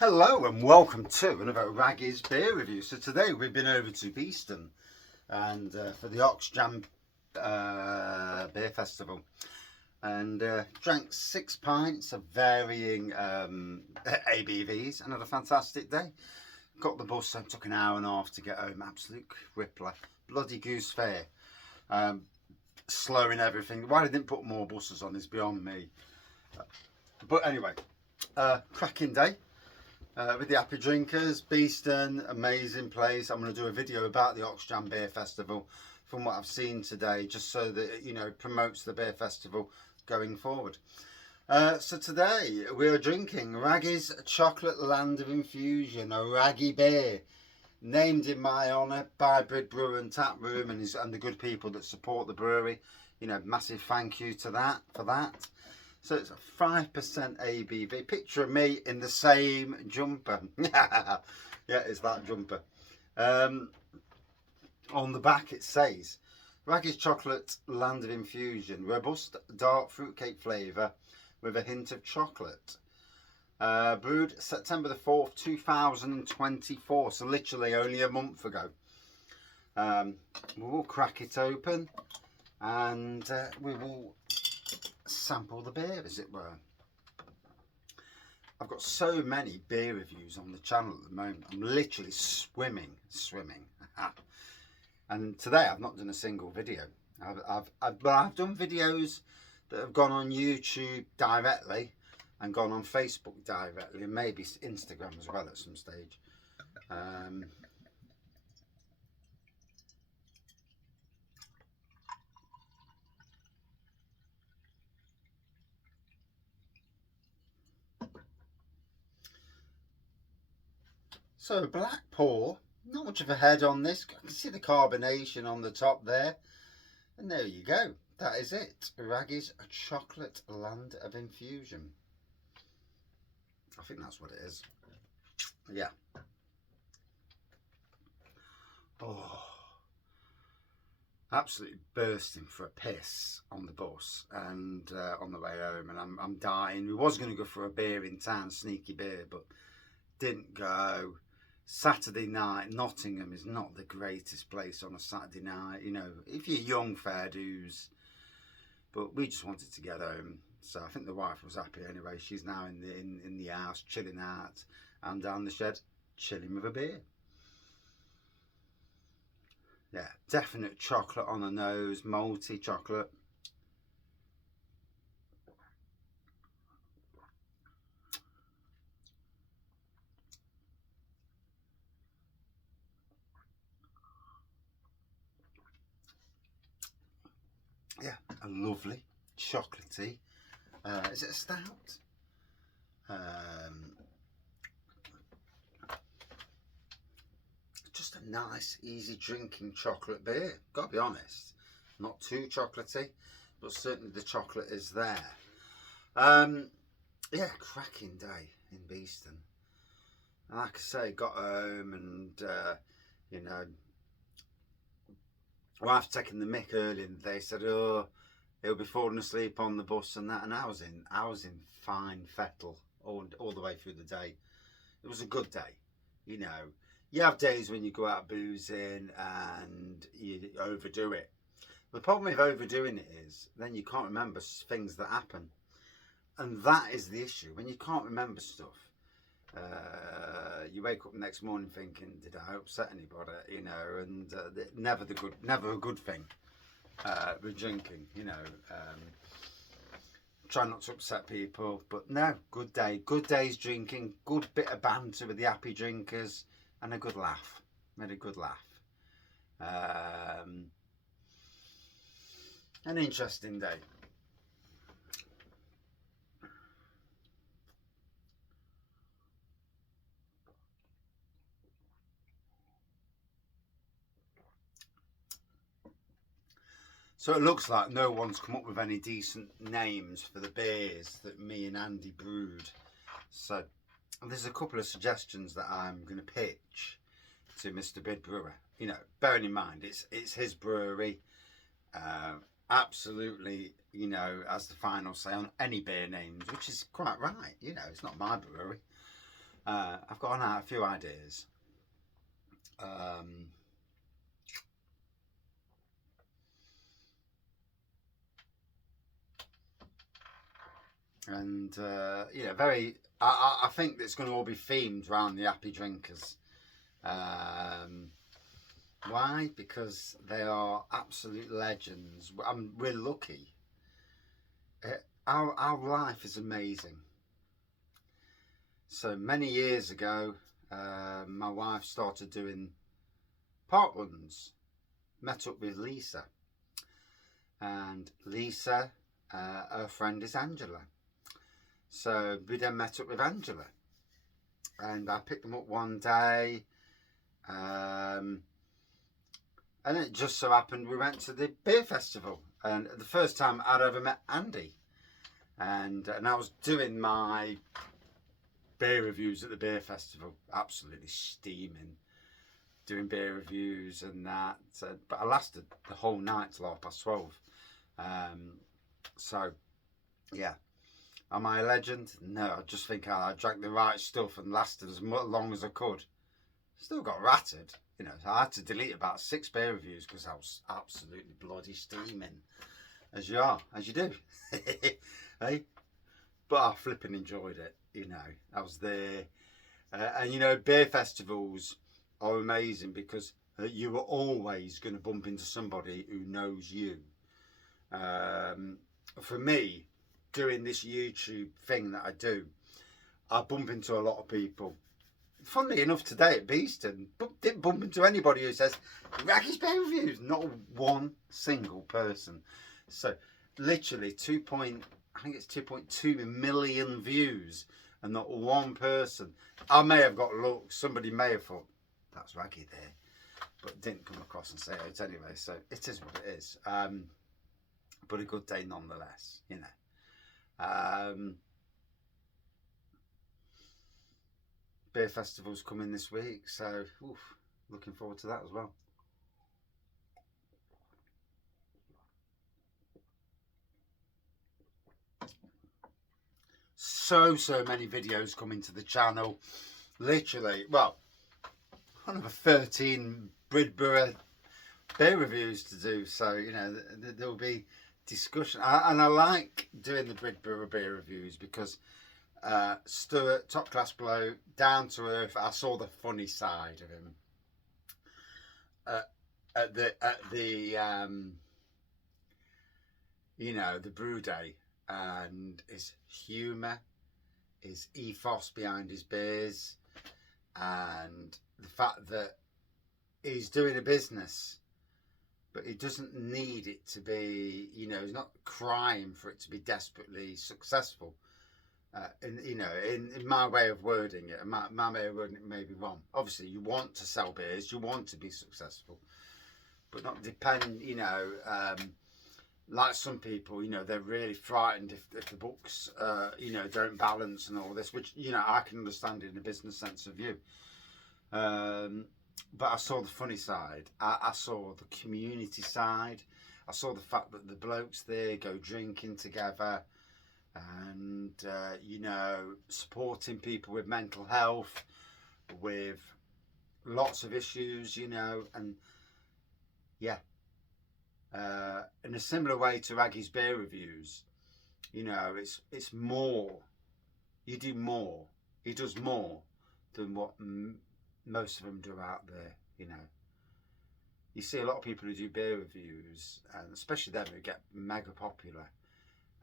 Hello and welcome to another Wraggys beer review. So today we've been over to Beeston and for the Oxjam Beer Festival and drank 6 pints of varying ABVs and had a fantastic day. Got the bus and took an hour and a half to get home. Absolute crippler. Bloody goose fair. Slowing everything. Why they didn't put more buses on is beyond me. But anyway, cracking day. With the happy drinkers. Beeston, amazing place. I'm going to do a video about the Oxjam Beer Festival from what I've seen today, just so that it promotes the beer festival going forward. So today we are drinking Wraggys Chocolate Land of Infusion, a Wraggy beer named in my honour by Bridbrewer and Taproom and the good people that support the brewery. Massive thank you to that for that. So it's a 5% ABV. Picture of me in the same jumper. Yeah, it's that jumper. On the back it says, Wraggys Chocolate Land of Infusion, robust dark fruitcake flavour with a hint of chocolate. Brewed September the 4th, 2024, so literally only a month ago. We'll crack it open and we will sample the beer, as it were. I've got so many beer reviews on the channel at the moment. I'm literally swimming. And today I've not done a single video. I've done videos that have gone on YouTube directly and gone on Facebook directly and maybe Instagram as well at some stage. So black pour, not much of a head on this. I can see the carbonation on the top there. And there you go. That is it. Wraggys Chocolate Land of Infusion. I think that's what it is. Yeah. Oh. Absolutely bursting for a piss on the bus and on the way home. And I'm dying. We was going to go for a beer in town, sneaky beer, but didn't go. Saturday night, Nottingham is not the greatest place on a Saturday night. If you're young, fair dues. But we just wanted to get home. So I think the wife was happy anyway. She's now in the house, chilling out. I'm down the shed, chilling with a beer. Yeah, definite chocolate on the nose, malty chocolate. Yeah, a lovely chocolatey. Is it a stout? Just a nice, easy drinking chocolate beer. Gotta be honest, not too chocolatey, but certainly the chocolate is there. Yeah, cracking day in Beeston. And like I say, got home and wife taking the mick early, and they said, "Oh, he'll be falling asleep on the bus and that." And I was in fine fettle all the way through the day. It was a good day, You have days when you go out boozing and you overdo it. The problem with overdoing it is then you can't remember things that happen, and that is the issue. When you can't remember stuff, you wake up the next morning thinking, did I upset anybody? And never a good thing with drinking. Try not to upset people, but no, good day's drinking, good bit of banter with the happy drinkers, and a good laugh. Made a good laugh. An interesting day. So it looks like no one's come up with any decent names for the beers that me and Andy brewed. So there's a couple of suggestions that I'm going to pitch to Mr. Bridbrewer. Bearing in mind it's his brewery. Absolutely, as the final say on any beer names, which is quite right. It's not my brewery. I've got a few ideas. And very. I think it's going to all be themed around the happy drinkers. Why? Because they are absolute legends. We're lucky. Our life is amazing. So many years ago, my wife started doing park runs. Met up with Lisa, and Lisa, her friend is Angela. So we then met up with Angela, and I picked them up one day, and it just so happened we went to the beer festival, and the first time I'd ever met Andy, and I was doing my beer reviews at the beer festival, absolutely steaming, doing beer reviews and that. But I lasted the whole night till 12:30. So yeah, am I a legend? No, I just think I drank the right stuff and lasted as long as I could. Still got ratted, you know. So I had to delete about 6 beer reviews because I was absolutely bloody steaming, as you do. Hey, but I flipping enjoyed it. You know, I was there, and you know, beer festivals are amazing because you are always going to bump into somebody who knows you. For me, doing this YouTube thing that I do, I bump into a lot of people. Funnily enough, today at Beeston, didn't bump into anybody who says Wraggys beer reviews. Not one single person. So literally 2.2 million views, and not one person. I may have got looks. Somebody may have thought that's Raggy there, but didn't come across and say it anyway. So it is what it is. But a good day nonetheless, you know. Beer festival's coming this week, so looking forward to that as well. So many videos coming to the channel. Literally, well, one of the 13 Bridbrewer beer reviews to do. So, you know, there will be discussion. And I like doing the Bridbrewer beer reviews because Stuart, top class bloke, down to earth. I saw the funny side of him at the you know, the brew day, and his humour, his ethos behind his beers, and the fact that he's doing a business, but he doesn't need it to be, you know, he's not crying for it to be desperately successful. In my way of wording it, my way of wording it may be wrong. Obviously, you want to sell beers, you want to be successful, but not depend, you know, like some people, you know, they're really frightened if the books, you know, don't balance and all this, which, you know, I can understand in a business sense of view. But I saw the funny side. I saw the community side. I saw the fact that the blokes there go drinking together, and you know, supporting people with mental health, with lots of issues, you know, and yeah. In a similar way to Wraggys beer reviews, you know, it's more. You do more. He does more than what most of them do out there. You know, you see a lot of people who do beer reviews, and especially them who get mega popular,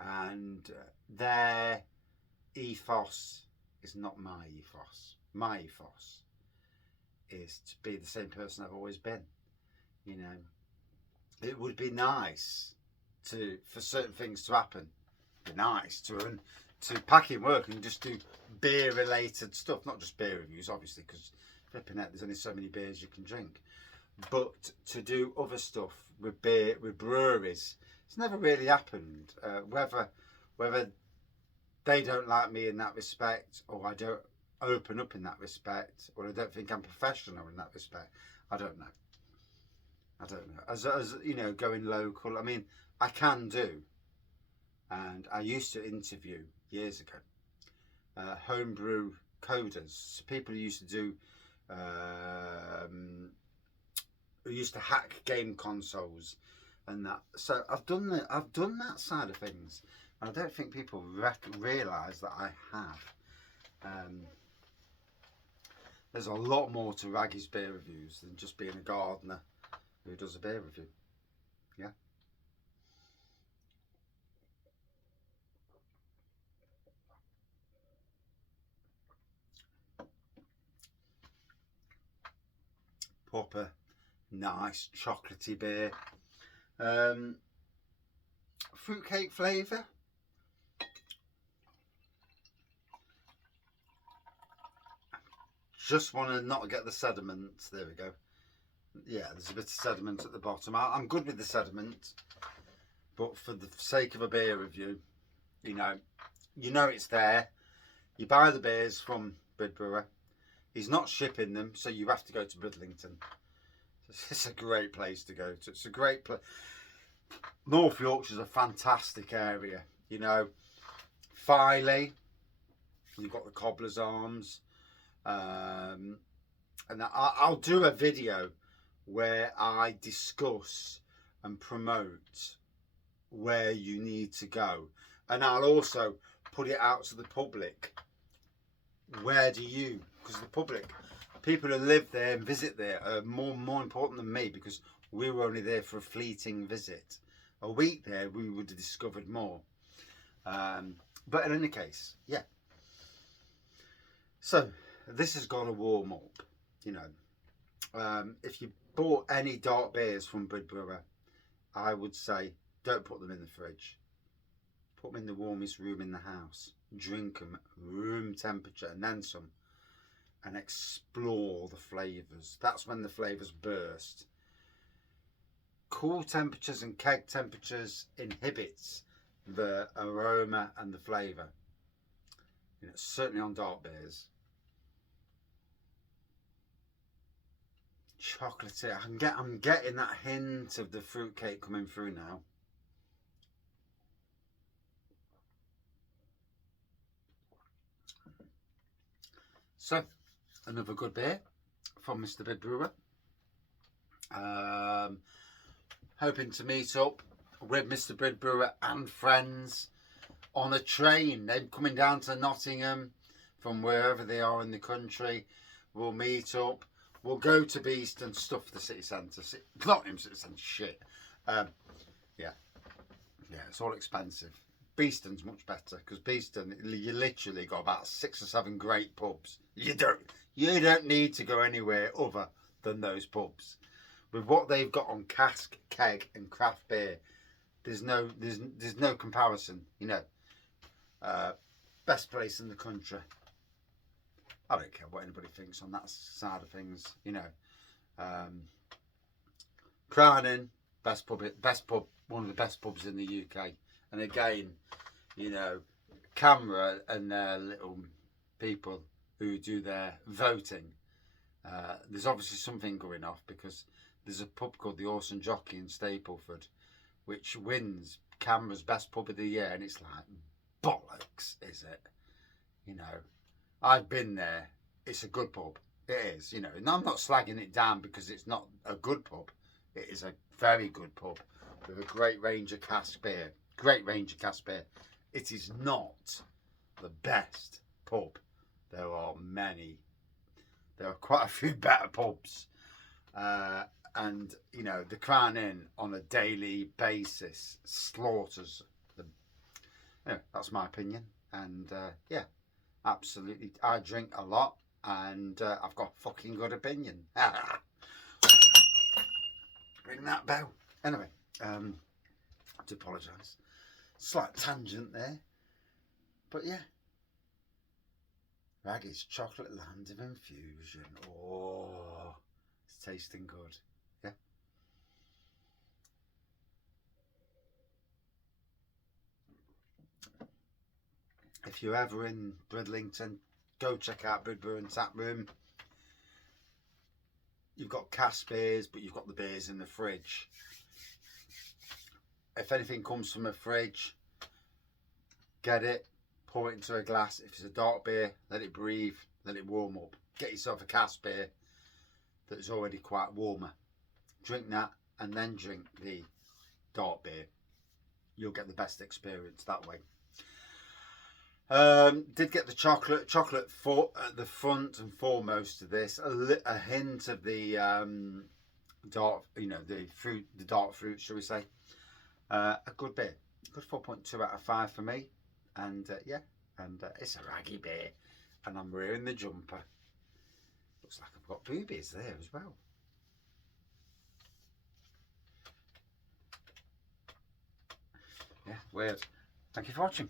and their ethos is not my ethos. My ethos is to be the same person I've always been. You know, it would be nice for certain things to happen. It'd be nice to pack in work and just do beer related stuff, not just beer reviews, obviously, because flipping out, there's only so many beers you can drink. But to do other stuff with beer, with breweries, it's never really happened. Whether they don't like me in that respect, or I don't open up in that respect, or I don't think I'm professional in that respect, I don't know. As you know, going local, I mean, I can do, and I used to interview years ago homebrew coders, so people who used to do, who used to hack game consoles and that. So I've done that side of things, and I don't think people realise that I have. There's a lot more to Wraggys beer reviews than just being a gardener who does a beer review. Yeah. Proper nice chocolatey beer. Fruitcake flavour. Just want to not get the sediment. There we go. Yeah, there's a bit of sediment at the bottom. I'm good with the sediment, but for the sake of a beer review, you know it's there. You buy the beers from Bridbrewer. He's not shipping them, so you have to go to Bridlington. It's a great place to go to. It's a great place. North Yorkshire's a fantastic area. You know, Filey, you've got the Cobbler's Arms. And I'll do a video where I discuss and promote where you need to go, and I'll also put it out to the public. Where do you, because the public, people who live there and visit there are more important than me, because we were only there for a fleeting visit. A week there we would have discovered more, but in any case, yeah. So this has got to warm up, you know. If you bought any dark beers from Bridbrewer, I would say don't put them in the fridge. Put them in the warmest room in the house. Drink them room temperature and then some, and explore the flavours. That's when the flavours burst. Cool temperatures and keg temperatures inhibits the aroma and the flavour. You know, certainly on dark beers. Chocolatey. I'm getting that hint of the fruitcake coming through now. So, another good beer from Mr. Bridbrewer. Hoping to meet up with Mr. Bridbrewer and friends on a train. They're coming down to Nottingham from wherever they are in the country. We'll meet up. We'll go to Beeston, stuff the city centre. Nottingham city centre, shit. Yeah, it's all expensive. Beeston's much better, because Beeston, you literally got about 6 or 7 great pubs. You don't need to go anywhere other than those pubs. With what they've got on cask, keg, and craft beer, there's no comparison. You know, best place in the country. I don't care what anybody thinks on that side of things. You know, Crown Inn, best pub, one of the best pubs in the UK. And again, you know, Camera and their little people who do their voting. There's obviously something going off, because there's a pub called the Horse and Jockey in Stapleford, which wins Camera's best pub of the year, and it's like, bollocks, is it? You know, I've been there. It's a good pub. It is, you know. And I'm not slagging it down because it's not a good pub. It is a very good pub with a great range of cask beer. Great range of cask beer. It is not the best pub. There are quite a few better pubs. And, you know, the Crown Inn on a daily basis slaughters them. Yeah, that's my opinion. And, yeah, absolutely. I drink a lot, and I've got a fucking good opinion. Ring that bell. Anyway, I do apologise. Slight tangent there. But, yeah. Wraggys chocolate land of infusion. Oh, it's tasting good. Yeah. If you're ever in Bridlington, go check out Bridbrewer and Taproom. You've got cask beers, but you've got the beers in the fridge. If anything comes from a fridge, get it, pour it into a glass. If it's a dark beer, let it breathe, let it warm up. Get yourself a cask beer that's already quite warmer. Drink that and then drink the dark beer. You'll get the best experience that way. Did get the chocolate for at the front and foremost of this. A hint of the dark, you know, the dark fruit, shall we say? A good beer, good 4.2 out of 5 for me, and yeah, and it's a Wraggy beer, and I'm wearing the jumper. Looks like I've got boobies there as well. Yeah, weird. Thank you for watching.